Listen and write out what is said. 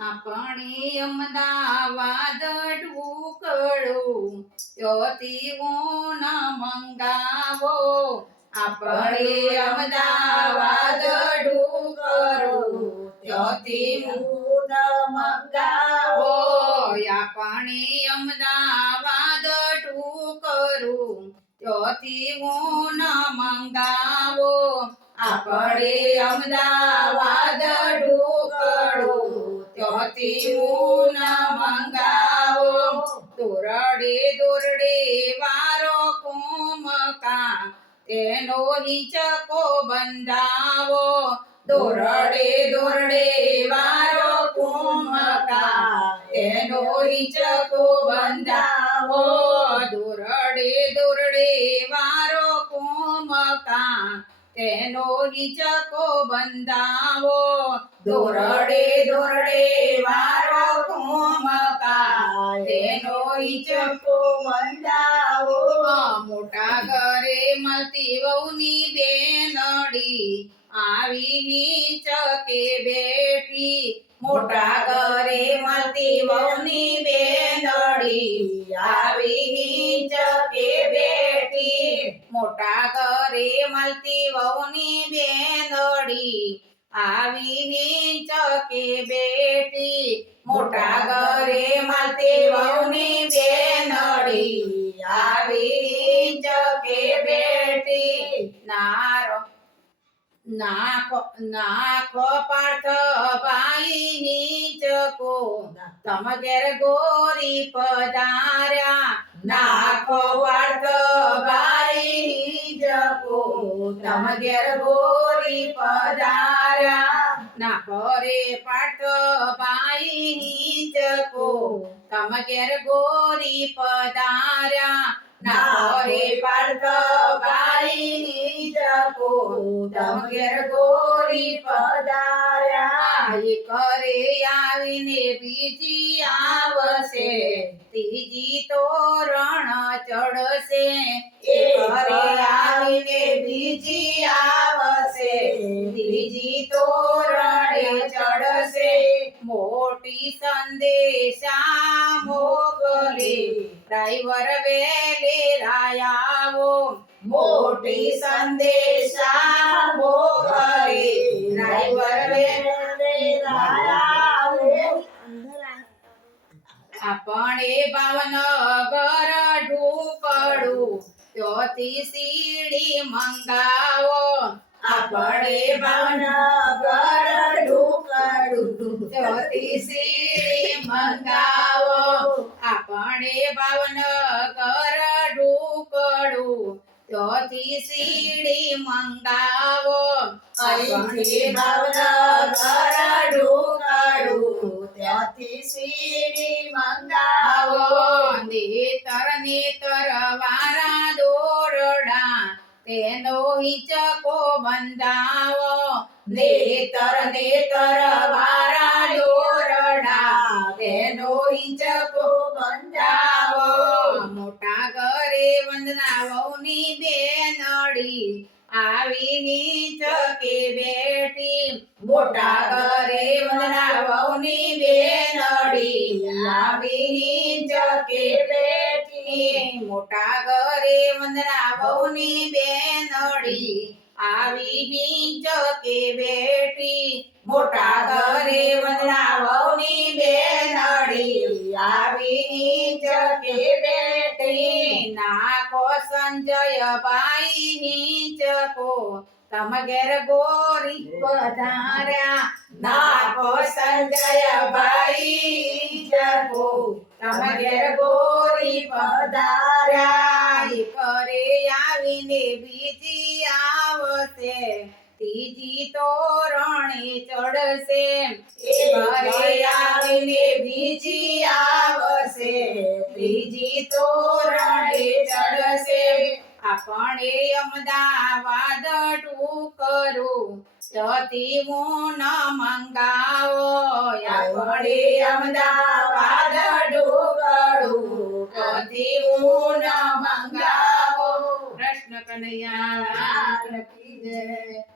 આપણે અમદાવાદ ઢુકડું ત્યોથી ઊન મંગાવો. આપણે અમદાવાદ ઢુકડું ત્યોથી ઊન મંગાવો. આપણે અમદાવાદ ઢુકડું ત્યોથી ઊન મંગાવો. આપણે અમદાવાદ ઢુકડું ત્યોથી ઊન મંગાવો. દોરડે દોરડે વારો કુમકા તેનો હિંચકો બંધાવો. દોરડે દોરડે વારો કુમકા તેનો હિંચકો બંધાવો. દોરડે દોરડે વારો કુમકા તેનો હિંચકો બંધાવો. દોરડે દોરડે વારો કુમકા તેનો હિંચકો બંધાવો. મોટા ઘરે મળતી વહુની બેનડી આવી હિંચકે બેઠી. મોટા ઘરે મળતી વહુની બેનડી આવી હિંચકે બેઠી. મોટા ઘરે મળતી વહુની બેનડી આવી હિંચકે બેઠી. મોટા ઘરે મળતી વહુની બેનડી આવી હિંચકે બેઠી. નાખો પાર્થ ભાઈ હિંચકો તમ ઘેર ગોરી પધાર્યા. નાખો પાર્થ ભાઈ હિંચકો તમ ઘેર ગોરી પધાર્યા. નાખો રે પાર્થ ભાઈ હિંચકો તમ ઘેર ગોરી પધાર્યા. નાખો રે પાર્થ ભાઈ હિંચકો તમ ઘેર ગોરી પધાર્યા. કરે આવીને બીજી આવશે ત્રીજી તોરણ ચડશે. કરે આવીને બીજી આવશે ત્રીજી તોરણે ચડશે. મોટી સંદેશા મોકલે ડ્રાઈવર વેલે રાયાવો. મોટી સંદેશા મોકલે ડ્રાઈવર વેલે રાયાવો. આપણે ભાવનગર ઢુકડું ત્યોથી સીડી મંગાવો. આપણે ભાવનગર ઢુકડું ત્યોથી સીડી મંગાવો. આપણે ભાવનગર ઢુકડું ત્યોથી સીડી મંગાવો. આપણે ભાવનગર ઢુકડું ત્યાંથી સીડી મંગાવો. નેતર નેતર વારા દોરડા તેનો હિંચકો બંધાવો. નેતર નેતર વારા દોરડા તેનો હિંચકો બંધાવો. મોટા ઘરે વંદના વહુની બેનડી આવી હિંચકે બેઠી. મોટા ઘરે વંદના વહુની બેનડી આવી હિંચકે બેઠી. મોટા ઘરે વંદના વહુની બેનડી આવી હિંચકે બેઠી. મોટા ઘરે વંદના વહુની બેનડી આવી હિંચકે બેઠી. નાખો સંજય ભાઈ હિંચકો તમ ઘેર ગોરી પધાર્યા. નાખો સંજય ભાઈ હિંચકો તમ ઘેર ગોરી પધાર્યા. કરે આવીને બીજી આવશે ત્રીજી તોરણે ચડશે. કરે આવીને બીજી આવશે ત્રીજી તોરણે ચડશે. આપણે અમદાવાદ ઢુકડું ત્યોથી ઊન મંગાવો. આપણે અમદાવાદ ઢુકડું ત્યોથી ઊન મંગાવો. કૃષ્ણ કનૈયા લાલ કી જય.